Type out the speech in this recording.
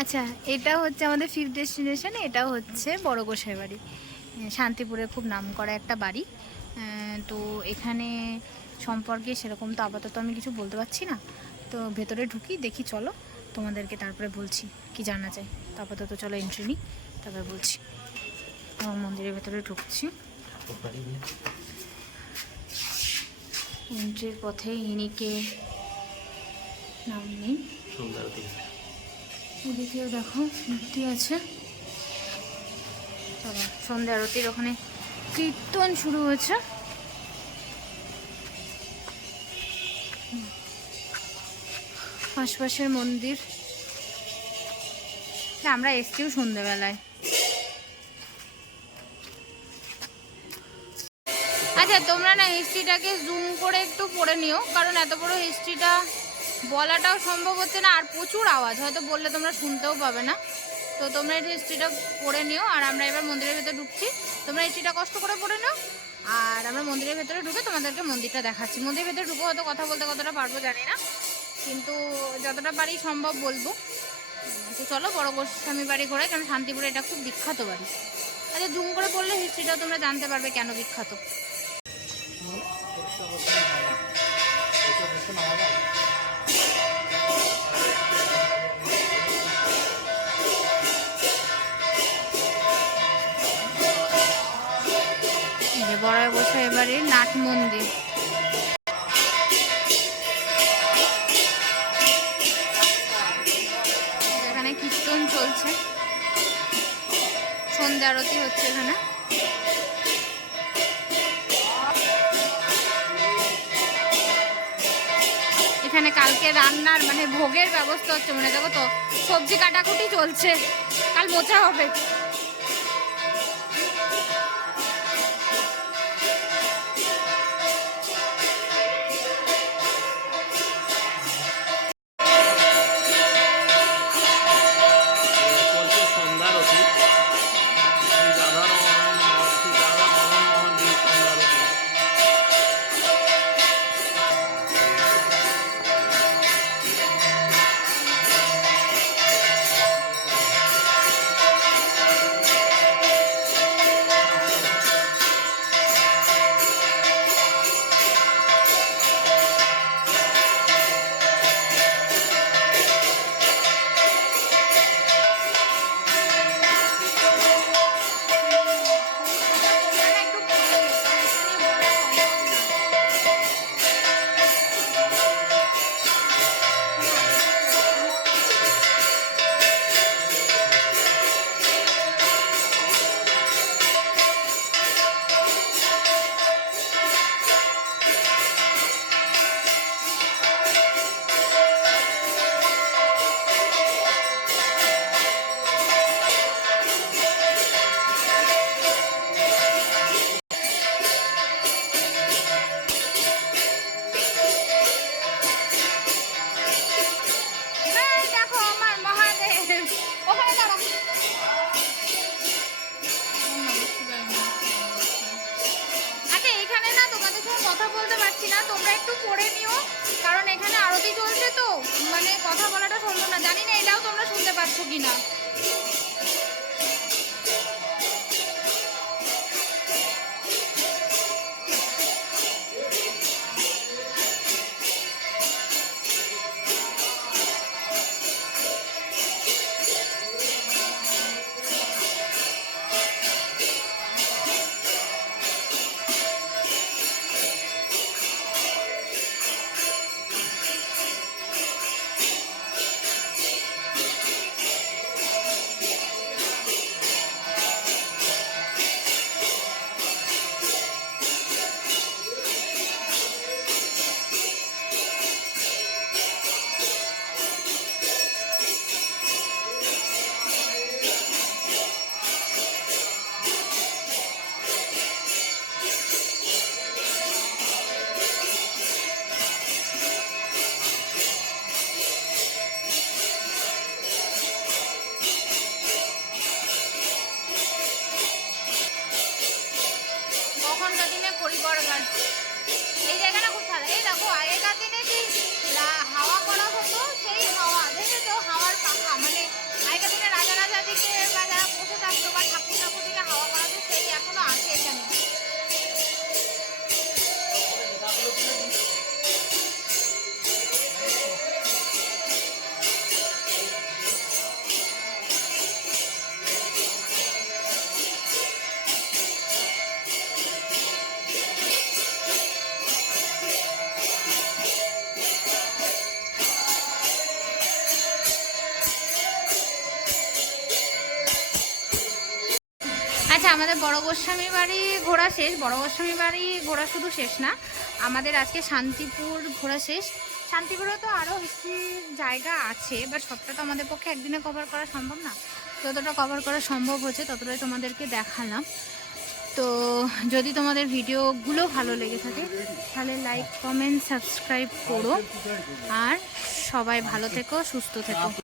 আচ্ছা, এটা হচ্ছে আমাদের 5th ডেস্টিনেশন। এটা হচ্ছে বড় গোসাই বাড়ি, শান্তিপুরে খুব নামকরা একটা বাড়ি। তো এখানে সম্পর্কে সেরকম তো আপাতত আমি কিছু বলতে পারছি না। তো ভেতরে ঢুকি, দেখি, চলো তোমাদেরকে তারপরে বলছি কি জানা যায়। তো আপাতত চলো এন্ট্রি নিই, তারপরে বলছি। আমার মন্দিরের ভেতরে ঢুকছি। এন্ট্রির পথে ইনিকে নাম নেই, এদিকেও দেখো মূর্তি আছে। চলো, সন্ধ্যা আরতির ওখানে কীর্তন শুরু হয়েছে। আশপাশের মন্দির, আমরা এসছিও সন্ধ্যেবেলায়। আচ্ছা, তোমরা না হিস্ট্রিটাকে জুম করে একটু পড়ে নিও, কারণ এত বড় হিস্ট্রিটা বলাটাও সম্ভব হচ্ছে না, আর প্রচুর আওয়াজ, হয়তো বললে তোমরা শুনতেও পাবে না। তো তোমরা একটু হিস্ট্রিটা পড়ে নিও। আর আমরা এবার মন্দিরের ভেতরে ঢুকছি, তোমরা হিস্ট্রিটা কষ্ট করে পড়ে নিও। আর আমরা মন্দিরের ভেতরে ঢুকে তোমাদেরকে মন্দিরটা দেখাচ্ছি। মন্দিরের ভেতরে ঢুকে হয়তো কথা বলতে কতটা পারবো জানি না, কিন্তু যতটা পারি সম্ভব বলবো। তো চলো বড় গোস্বামী বাড়ি ঘোরাই, কারণ শান্তিপুরে এটা খুব বিখ্যাত বাড়ি। আচ্ছা, জুম করে পড়লে হিস্ট্রিটাও তোমরা জানতে পারবে কেন বিখ্যাত। বড় গোসাই বাড়ির নাট মন্দির। এখানে কীর্তন চলছে, সন্ধ্যা আরতি হচ্ছে এখানে। এখানে কালকে রান্নার মানে ভোগের ব্যবস্থা হচ্ছে, মানে দেখো তো সবজি কাটাকুটি চলছে, কাল মোচা হবে। কথা বলতে পারছি না, তোমরা একটু পড়ে নিও, কারণ এখানে আরতি চলছে, তো মানে কথা বলাটা সম্ভব না। জানি না এটাও তোমরা শুনতে পাচ্ছ কিনা। বেঁচে থাকতো বা ঠাকুর ঠাকুর থেকে হাওয়া করাতো সেই এখনো আছে এখানে। আচ্ছা, আমাদের বড় গোস্বামী বাড়ি ঘোরা শেষ। বড় গোস্বামী বাড়ি ঘোরা শুধু শেষ না, আমাদের আজকে শান্তিপুর ঘোরা শেষ। শান্তিপুরে তো আরও বেশি জায়গা আছে, বাট সবটা তো আমাদের পক্ষে একদিনে কভার করা সম্ভব না। যতটা কভার করা সম্ভব হচ্ছে ততটাই তোমাদেরকে দেখালাম। তো যদি তোমাদের ভিডিওগুলো ভালো লেগে থাকে তাহলে লাইক, কমেন্ট, সাবস্ক্রাইব করো। আর সবাই ভালো থেকো, সুস্থ থেকো।